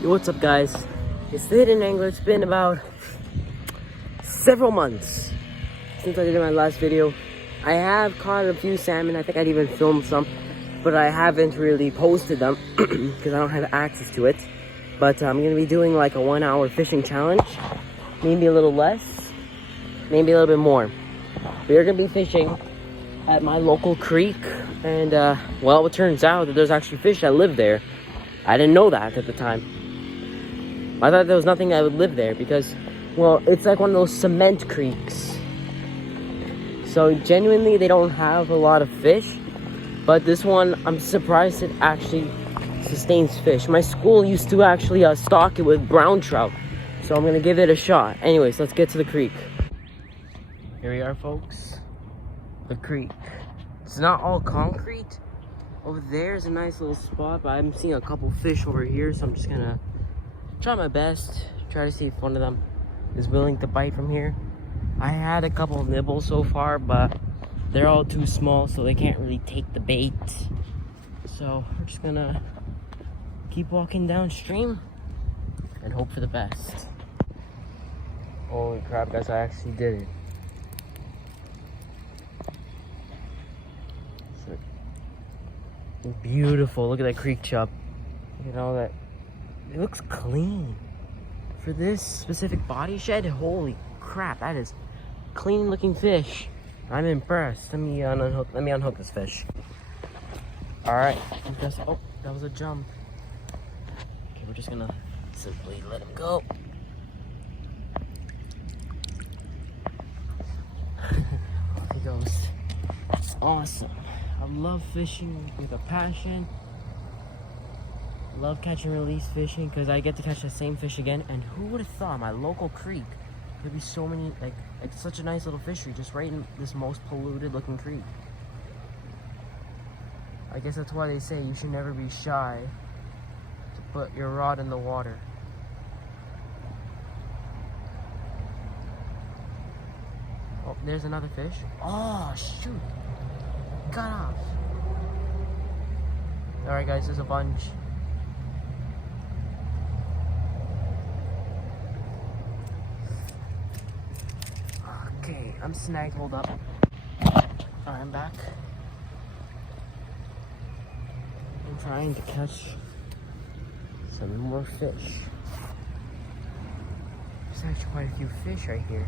Yo, what's up, guys? It's the Hidden Angler. It's been about several months since I did my last video. I have caught a few salmon. I think I'd even filmed some, but I haven't really posted them because I don't have access to it. But I'm going to be doing like a 1 hour fishing challenge. Maybe a little less, maybe a little bit more. We're going to be fishing at my local creek. And, well, it turns out that there's actually fish that live there. I didn't know that at the time. I thought there was nothing that would live there because, well, it's like one of those cement creeks. So genuinely, they don't have a lot of fish. But this one, I'm surprised it actually sustains fish. My school used to actually stock it with brown trout. So I'm going to give it a shot. Anyways, let's get to the creek. Here we are, folks. The creek. It's not all concrete. Over there is a nice little spot, but I'm seeing a couple fish over here, so I'm just going to try my best, try to see if one of them is willing to bite from here. I had a couple nibbles so far, but they're all too small, so they can't really take the bait. So we're just gonna keep walking downstream and hope for the best. Holy crap, guys, I actually did it. It's beautiful. Look at that creek chub. You know that. It looks clean. For this specific body shed, holy crap, that is clean looking fish. I'm impressed. Let me unhook this fish. Alright. Oh, that was a jump. Okay, we're just gonna simply let him go. Off he goes. Awesome. I love fishing with a passion. Love catch and release fishing because I get to catch the same fish again. And who would have thought my local creek there'd be so many, like such a nice little fishery just right in this most polluted looking creek. I guess that's why they say you should never be shy to put your rod in the water. Oh, there's another fish. Oh, shoot. Got off. Alright, guys, there's a bunch. Okay, I'm snagged, hold up. Alright, I'm back. I'm trying to catch some more fish. There's actually quite a few fish right here.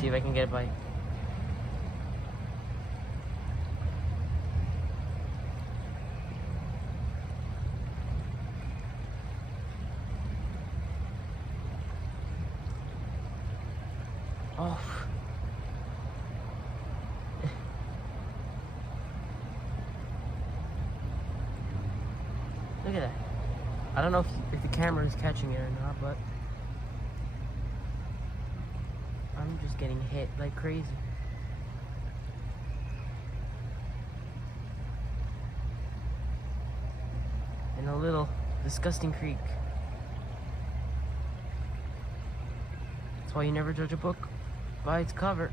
See if I can get a bite. Oh. Look at that. I don't know if the camera is catching it or not, but I'm just getting hit like crazy. In a little disgusting creek. That's why you never judge a book by its cover.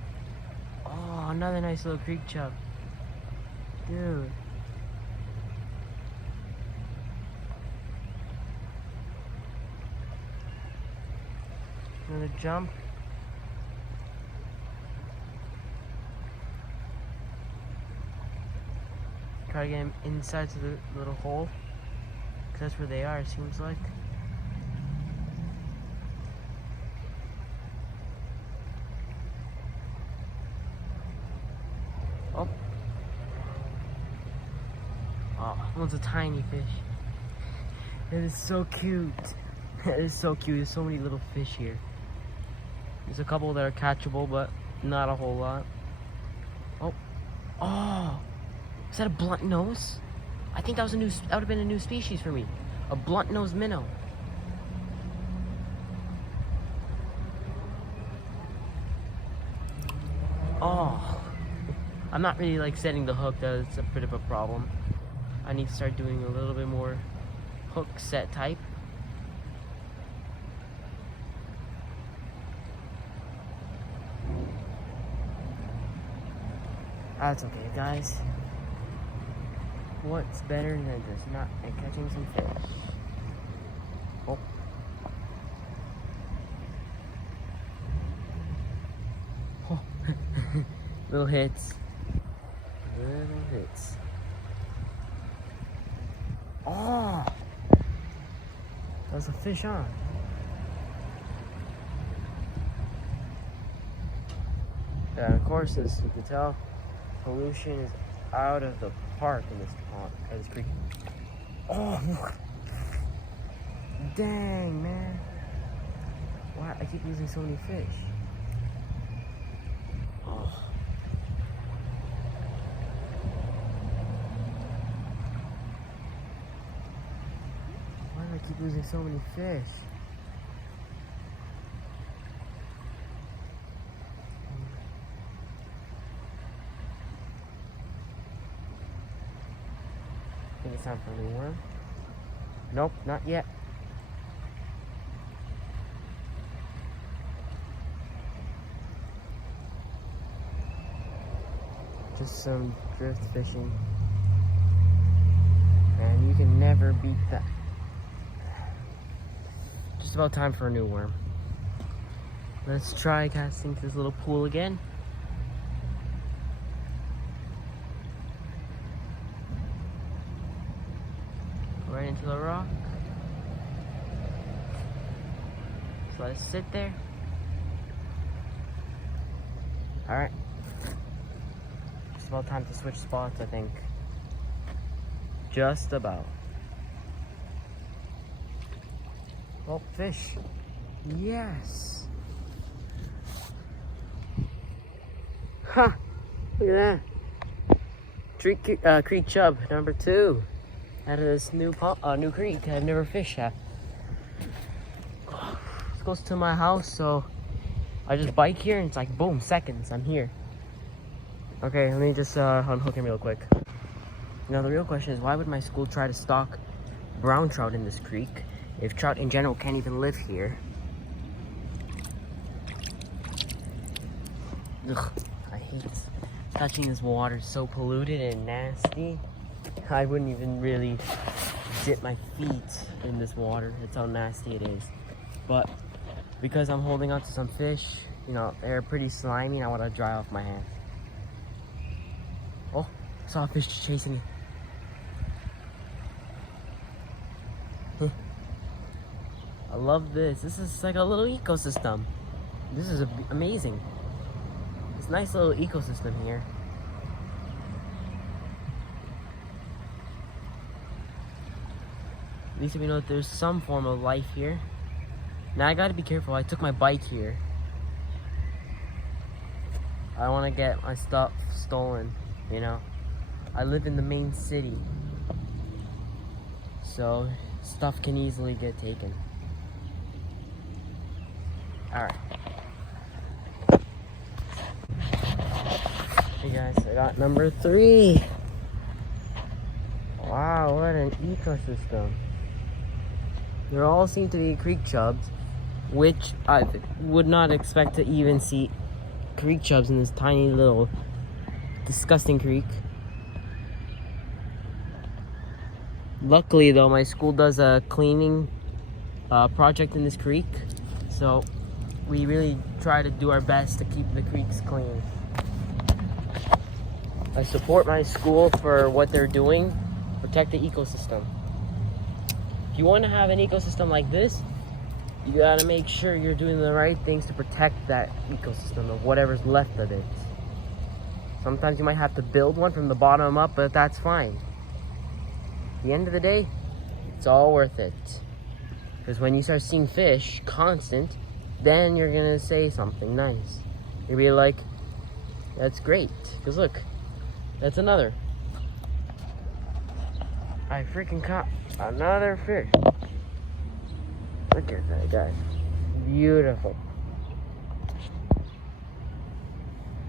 Oh, another nice little creek chub. Dude. Another jump. Try to get him inside to the little hole. Because that's where they are, it seems like. Oh. Oh, one's a tiny fish. It is so cute. It is so cute. There's so many little fish here. There's a couple that are catchable, but not a whole lot. Oh. Oh. Is that a blunt nose? I think that would have been a new species for me. A blunt nose minnow. Oh. I'm not really like setting the hook, that's a bit of a problem. I need to start doing a little bit more hook set type. That's okay, guys. What's better than just not and catching some fish? Oh. Oh. Little hits. Little hits. Oh! There's a fish on. Yeah, of course, as you can tell, pollution is out of the park in this pond, this creek. Oh! Dang, man. Why? I keep losing so many fish. Oh. Why do I keep losing so many fish? I think it's time for a new worm. Nope, not yet. Just some drift fishing. And you can never beat that. Just about time for a new worm. Let's try casting to this little pool again. Right into the rock. Just let it sit there. Alright. Just about time to switch spots, I think. Just about. Oh, fish. Yes. Ha! Look at that. Creek chub number 2. Out of this new creek I've never fished at. It's close to my house, so I just bike here and it's like boom, seconds, I'm here. Okay, let me just unhook him real quick. Now the real question is, why would my school try to stock brown trout in this creek if trout in general can't even live here? Ugh, I hate touching this water. It's so polluted and nasty. I wouldn't even really dip my feet in this water. That's how nasty it is. But because I'm holding on to some fish, you know, they're pretty slimy and I want to dry off my hands. Oh, I saw a fish chasing it. I love this. This is like a little ecosystem. This is amazing. It's a nice little ecosystem here. At least we know that there's some form of life here. Now I gotta be careful. I took my bike here. I don't want to get my stuff stolen, you know. I live in the main city, so stuff can easily get taken. Alright. Hey guys, I got number 3. Wow, what an ecosystem. There all seem to be creek chubs, which I would not expect to even see creek chubs in this tiny little disgusting creek. Luckily though, my school does a cleaning project in this creek, so we really try to do our best to keep the creeks clean. I support my school for what they're doing, protect the ecosystem. If you want to have an ecosystem like this, you gotta make sure you're doing the right things to protect that ecosystem of whatever's left of it. Sometimes you might have to build one from the bottom up, but that's fine. At the end of the day, it's all worth it. Because when you start seeing fish constant, then you're gonna say something nice. You'll be like, that's great. Because look, that's another. I freaking caught another fish. Look at that, guys. Beautiful.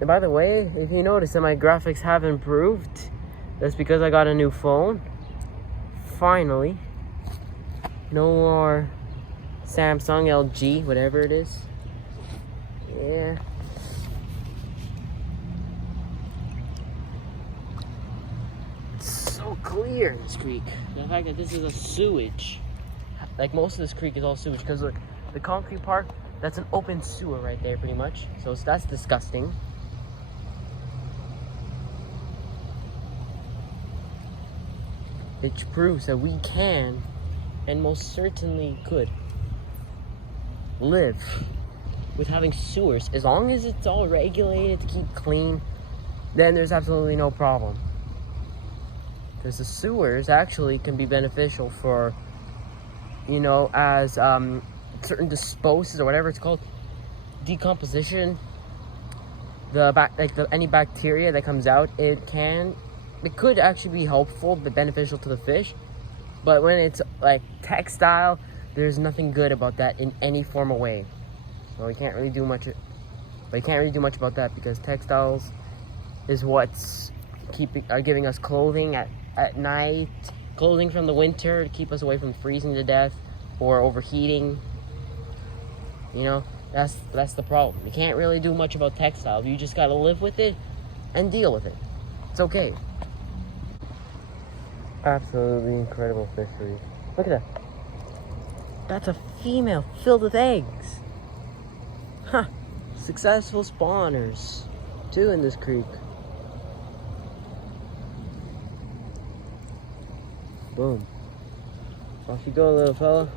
And by the way, if you notice that my graphics have improved, that's because I got a new phone. Finally. No more Samsung, LG, whatever it is. Yeah. clear in this creek. The fact that this is a sewage. Like most of this creek is all sewage, because look, the concrete part, that's an open sewer right there pretty much. So that's disgusting. Which proves that we can, and most certainly could, live with having sewers. As long as it's all regulated to keep clean, then there's absolutely no problem. Because the sewers actually can be beneficial for, you know, as certain disposes or whatever it's called, decomposition. Any bacteria that comes out, it could actually be helpful but beneficial to the fish. But when it's like textile, there's nothing good about that in any form of way. So we can't really do much. But you can't really do much about that, because textiles is what's giving us clothing at night, clothing from the winter to keep us away from freezing to death or overheating. You know, that's the problem. You can't really do much about textiles. You just gotta live with it and deal with it. It's okay. Absolutely incredible fishery. Look at that. That's a female filled with eggs. Huh. Successful spawners, too, in this creek. Boom. Off you go, little fella.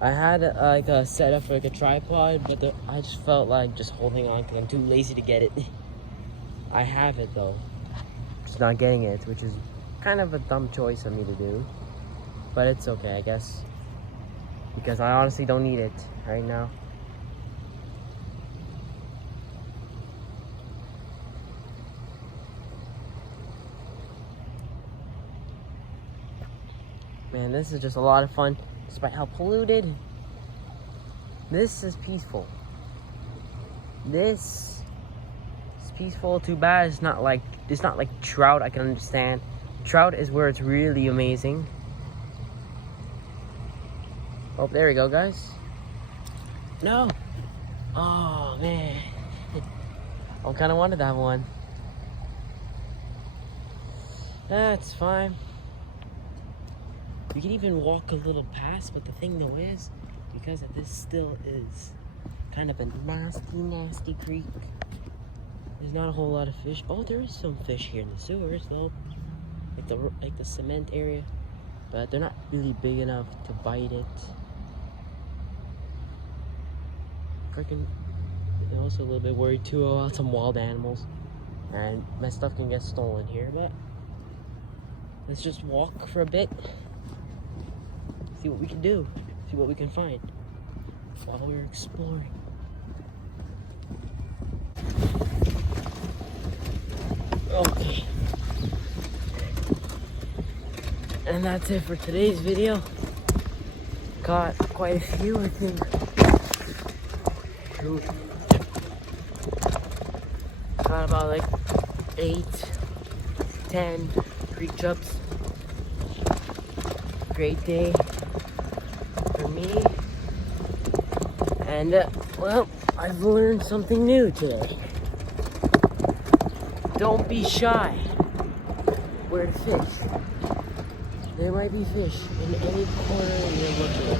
I had like a setup for like a tripod, but I just felt like just holding on because I'm too lazy to get it. I have it though. Just not getting it, which is kind of a dumb choice of me to do. But it's okay, I guess. Because I honestly don't need it right now. Man, this is just a lot of fun, despite how polluted. This is peaceful. This is peaceful. Too bad it's not like trout. I can understand. Trout is where it's really amazing. Oh, there we go, guys. No. Oh man, I kind of wanted that one. That's fine. You can even walk a little past, but the thing though is, because this still is kind of a nasty creek, there's not a whole lot of fish. Oh, there is some fish here in the sewers though, like the cement area, but they're not really big enough to bite it. Freaking, I'm also a little bit worried too about some wild animals, and my stuff can get stolen here. But let's just walk for a bit. See what we can do, see what we can find while we're exploring. Okay. And that's it for today's video. Caught quite a few, I think. Caught about like 8, 10 creek chubs. Great day for me, and well, I've learned something new today. Don't be shy where to fish. There might be fish in any corner you're looking at.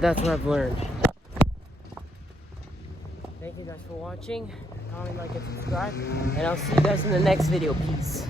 That's what I've learned. Thank you guys for watching. Comment, like, and subscribe. And I'll see you guys in the next video. Peace.